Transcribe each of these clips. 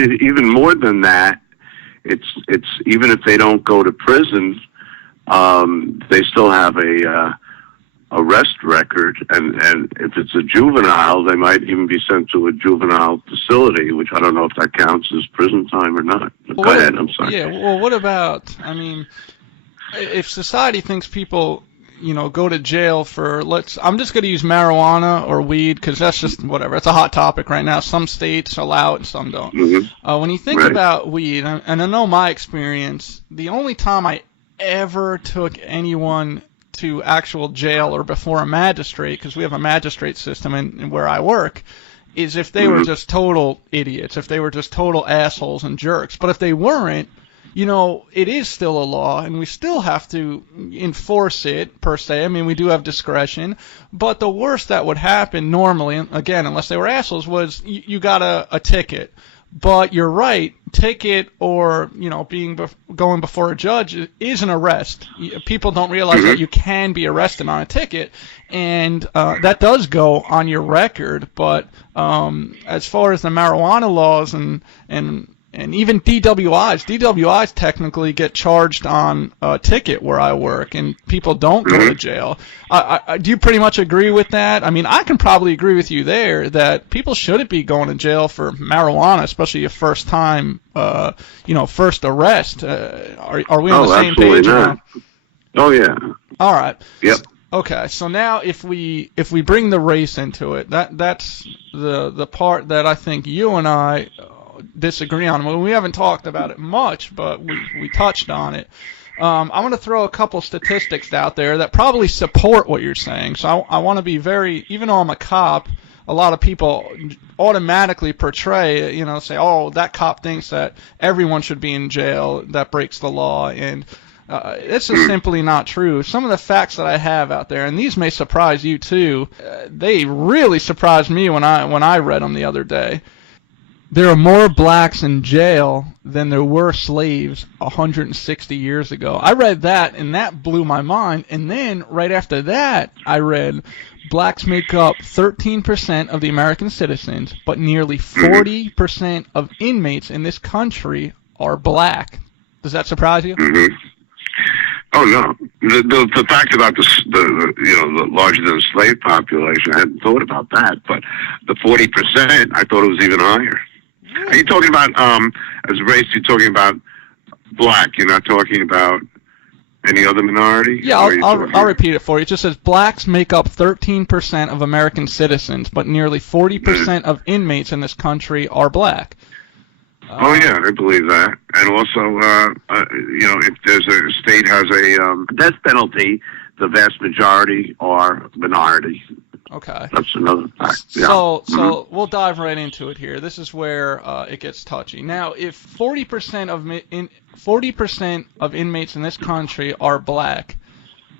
even more than that, it's even if they don't go to prison, they still have a arrest record, and if it's a juvenile, they might even be sent to a juvenile facility, which I don't know if that counts as prison time or not. Go ahead, I'm sorry. Yeah, well, what about, I mean, if society thinks people, go to jail for, I'm just going to use marijuana or weed because that's just whatever. It's a hot topic right now. Some states allow it and some don't. Mm-hmm. When you think about weed, and I know my experience, the only time I ever took anyone to actual jail or before a magistrate, because we have a magistrate system in where I work, is if they were just total idiots, if they were just total assholes and jerks. But if they weren't, it is still a law, and we still have to enforce it, per se. I mean, we do have discretion. But the worst that would happen normally, again, unless they were assholes, was you got a ticket. But you're right, ticket or, going before a judge is an arrest. People don't realize that you can be arrested on a ticket, and that does go on your record. But as far as the marijuana laws and even DWIs technically get charged on a ticket where I work, and people don't go to jail. Do you pretty much agree with that? I mean, I can probably agree with you there that people shouldn't be going to jail for marijuana, especially a first time, first arrest. Are we on the same page? Not. Oh yeah. All right. Yep. Okay, so now if we bring the race into it, that's the part that I think you and I disagree on. Well, we haven't talked about it much, but we touched on it. I'm going to throw a couple statistics out there that probably support what you're saying. So I want to be even though I'm a cop, a lot of people automatically portray, say, oh, that cop thinks that everyone should be in jail, that breaks the law, and it's just simply not true. Some of the facts that I have out there, and these may surprise you too, they really surprised me when I read them the other day. There are more blacks in jail than there were slaves 160 years ago. I read that, and that blew my mind. And then, right after that, I read blacks make up 13% of the American citizens, but nearly 40% of inmates in this country are black. Does that surprise you? Mm-hmm. Oh, no. The fact about the larger than slave population, I hadn't thought about that. But the 40%, I thought it was even higher. Are you talking about, as race, you're talking about black? You're not talking about any other minority? Yeah, I'll repeat it for you. It just says blacks make up 13% of American citizens, but nearly 40% of inmates in this country are black. Oh, yeah, I believe that. And also, if there's a state has a death penalty, the vast majority are minority. Okay. That's another fact. Yeah. So we'll dive right into it here. This is where it gets touchy. Now, if 40% of inmates in this country are black,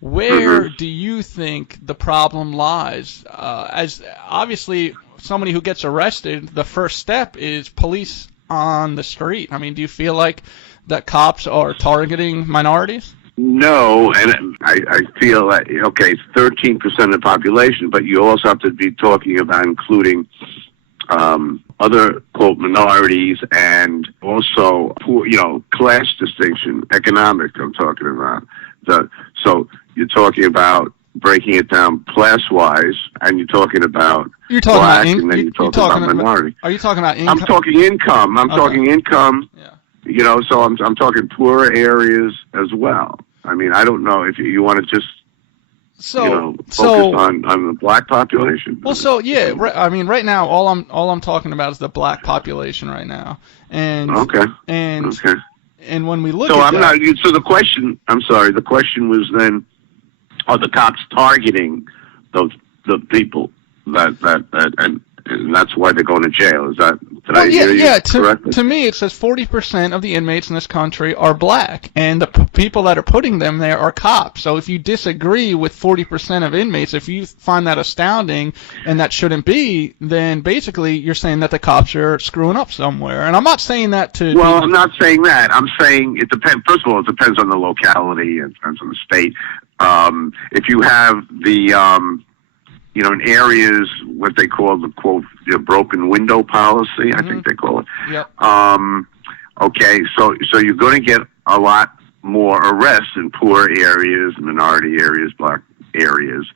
where do you think the problem lies? As obviously somebody who gets arrested, the first step is police on the street. I mean, do you feel like that cops are targeting minorities? No, and I feel that, okay, it's 13% of the population, but you also have to be talking about including other, quote, minorities and also, class distinction, economic, I'm talking about. So you're talking about breaking it down class-wise, and you're talking about black, and then you're talking about minority. Are you talking about income? I'm talking income. I'm talking income. Yeah. So I'm talking poorer areas as well. I mean, I don't know if you want to just focus on the black population. Well, I mean, right now all I'm talking about is the black population right now. And and when we look at that, so the question, I'm sorry, the question was then, are the cops targeting the people and that's why they're going to jail? Is that I hear you correctly? To me, it says 40% of the inmates in this country are black, and the people that are putting them there are cops. So if you disagree with 40% of inmates, if you find that astounding and that shouldn't be, then basically you're saying that the cops are screwing up somewhere. And I'm not saying that to... Well, I'm not saying that. I'm saying it depends. First of all, it depends on the locality. It depends on the state. If you have the... in areas, what they call the quote, broken window policy, I think they call it. Yep. Okay, so you're going to get a lot more arrests in poor areas, minority areas, black areas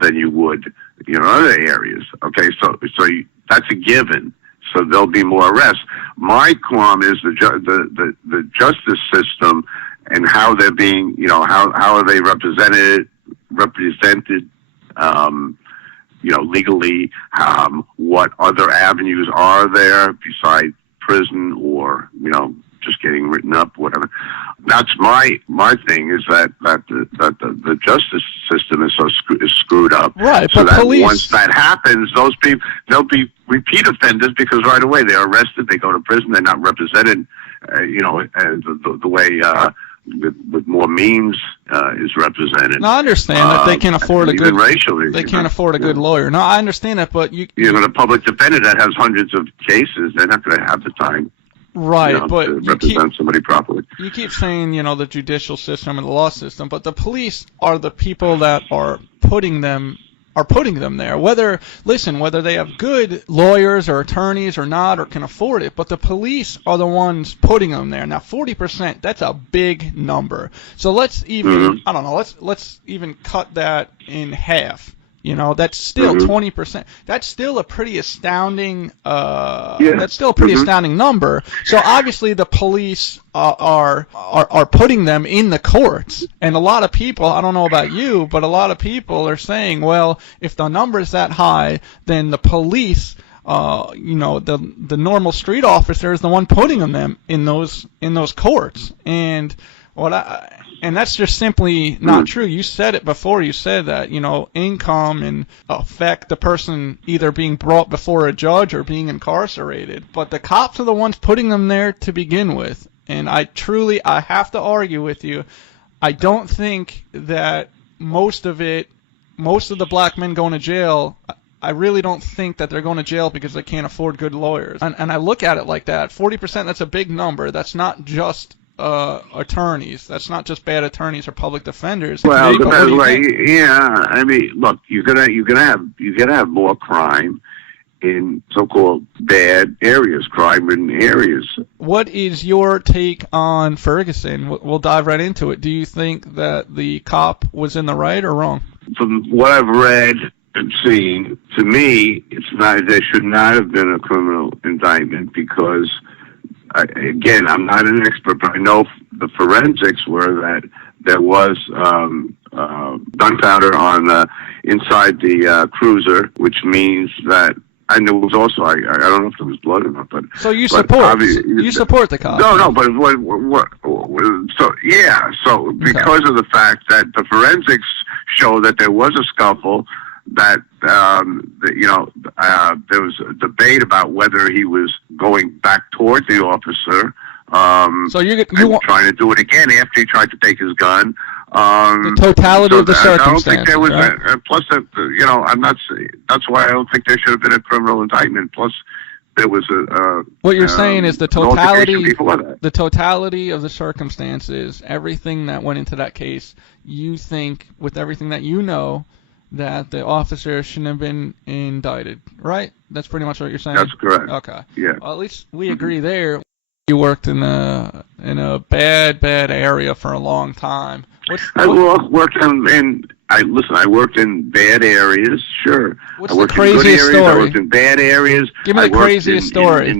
than you would, other areas. Okay, so that's a given. So there'll be more arrests. My qualm is the justice system and how they're being, how are they represented, legally. What other avenues are there besides prison or, just getting written up, whatever. That's my thing, is that the justice system is is screwed up. Right, so but that police, once that happens, those people, they'll be repeat offenders because right away they're arrested, they go to prison, they're not represented, the way with more means is represented. No, I understand that they can't afford a good racially. They can't afford a good lawyer. No, I understand that, but you a public defender that has hundreds of cases, they're not going to have the time. Right, but to represent somebody properly. You keep saying, the judicial system and the law system, but the police are the people that are putting them there. Whether they have good lawyers or attorneys or not, or can afford it, but the police are the ones putting them there. Now, 40%, that's a big number. So let's even, I don't know, let's even cut that in half. That's still 20%. That's still a pretty astounding. That's still a pretty astounding number. So obviously the police are putting them in the courts, and a lot of people, I don't know about you, but a lot of people are saying, well, if the number is that high, then the police, the normal street officer is the one putting them in those courts, and And that's just simply not true. You said it before. You said that, income and affect the person either being brought before a judge or being incarcerated. But the cops are the ones putting them there to begin with. And I have to argue with you. I don't think that most of the black men going to jail, I really don't think that they're going to jail because they can't afford good lawyers. And I look at it like that. 40%, that's a big number. That's not just attorneys. That's not just bad attorneys or public defenders. Well, I mean, look, you're gonna have more crime in so-called bad areas, crime-ridden areas. What is your take on Ferguson? We'll dive right into it. Do you think that the cop was in the right or wrong? From what I've read and seen, to me, there should not have been a criminal indictment because. Again, I'm not an expert, but I know the forensics were that there was gunpowder on inside the cruiser, so means that, and there was also I don't know if there was blood or not, but so you support the cop? No, but so because of the fact that the forensics show that there was a scuffle. That there was a debate about whether he was going back toward the officer. So you trying to do it again after he tried to take his gun. The totality of the circumstances. I don't think there was. Right? Plus, I'm not. That's why I don't think there should have been a criminal indictment. Plus, there was a. What you're saying is the totality of the circumstances, everything that went into that case. You think, with everything that you know, that the officer shouldn't have been indicted, right? That's pretty much what you're saying? That's correct. Okay. Yeah. Well, at least we agree there. You worked in a bad area for a long time. I worked in bad areas, sure. What's the craziest story? I worked in bad areas. Give me the craziest story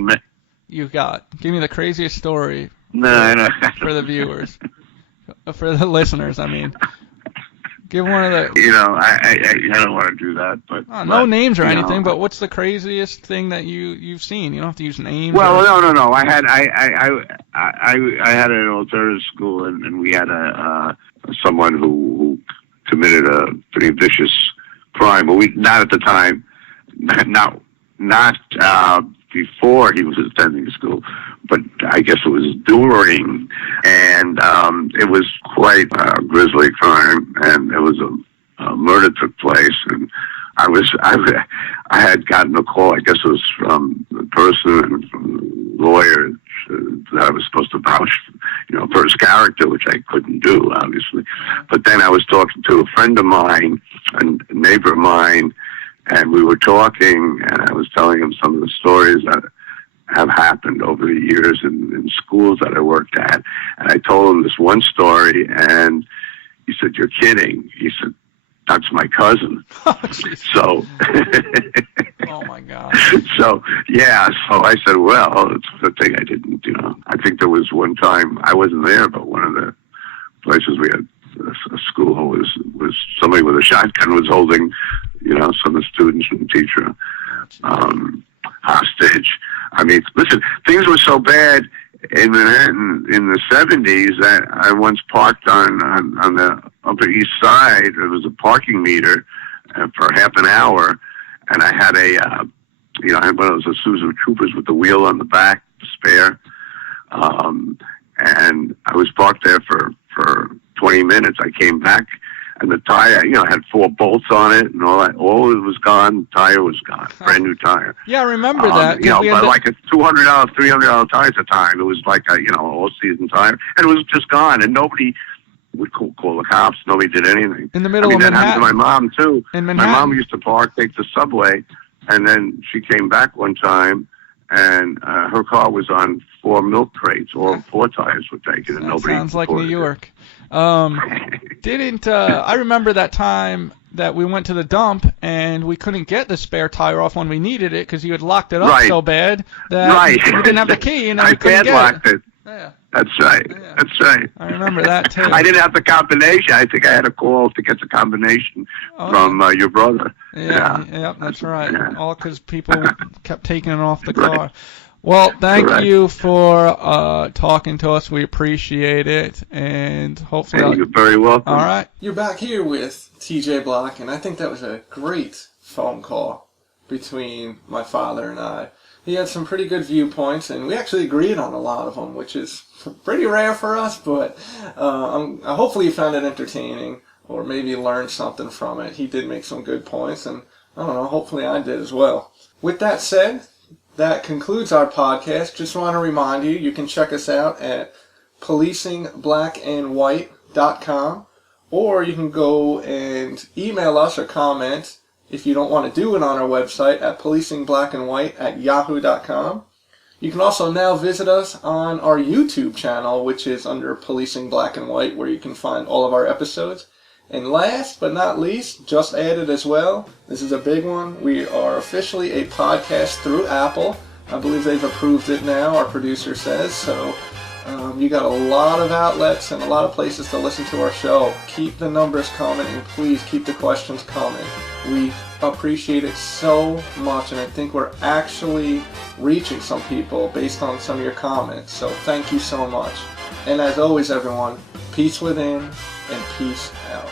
you got. Give me the craziest story for the viewers. For the listeners, I mean. Give one of the. I don't want to do that, but no names or anything. But what's the craziest thing that you've seen? You don't have to use names. Well, no. I had an alternative school, and we had someone who committed a pretty vicious crime, but not at the time, not before he was attending school, but I guess it was during, and it was quite a grisly crime, and it was a murder took place, and I had gotten a call, I guess it was from the person, from the lawyer, that I was supposed to vouch, for his character, which I couldn't do, obviously. But then I was talking to a friend of mine, a neighbor of mine, and we were talking, and I was telling him some of the stories that have happened over the years in schools that I worked at. And I told him this one story, and he said, "You're kidding." He said, "That's my cousin." So, oh my God. So, yeah, so I said, well, it's the thing I didn't, I think there was one time, I wasn't there, but one of the places we had a school was somebody with a shotgun was holding, some of the students and the teacher hostage. I mean, listen, things were so bad in Manhattan in the 70s that I once parked on the Upper East Side. There was a parking meter for half an hour, and I had I had one of those Isuzu Troopers with the wheel on the back, spare, and I was parked there for 20 minutes. I came back, and the tire, had 4 bolts on it and all that. All of it was gone. The tire was gone. Brand new tire. Yeah, I remember that. But like a $200, $300 tire at the time. It was like a, all-season tire. And it was just gone. And nobody would call the cops. Nobody did anything. In the middle of Manhattan. That happened to my mom, too. In Manhattan. My mom used to take the subway, and then she came back one time, and her car was on 4 milk crates. All 4 tires were taken, and nobody. Sounds like New York. I remember that time that we went to the dump and we couldn't get the spare tire off when we needed it because you had locked it up so bad that we didn't have the key and we couldn't get it. Yeah. That's right. Yeah. That's right. I remember that too. I didn't have the combination. I think I had a call to get the combination from your brother. Yeah, that's right. Yeah. All because people kept taking it off the car. Right. Well, thank you for talking to us. We appreciate it, and hopefully you're very welcome. All right. You're back here with TJ Block, and I think that was a great phone call between my father and I. He had some pretty good viewpoints, and we actually agreed on a lot of them, which is pretty rare for us, but hopefully you found it entertaining or maybe learned something from it. He did make some good points, and I don't know, hopefully I did as well. With that said, that concludes our podcast. Just want to remind you, you can check us out at policingblackandwhite.com, or you can go and email us or comment if you don't want to do it on our website at policingblackandwhite@yahoo.com. You can also now visit us on our YouTube channel, which is under Policing Black and White, where you can find all of our episodes. And last but not least, just added as well, this is a big one, we are officially a podcast through Apple. I believe they've approved it now, our producer says, so you got a lot of outlets and a lot of places to listen to our show. Keep the numbers coming, and please keep the questions coming. We appreciate it so much, and I think we're actually reaching some people based on some of your comments, so thank you so much. And as always, everyone, peace within and peace out.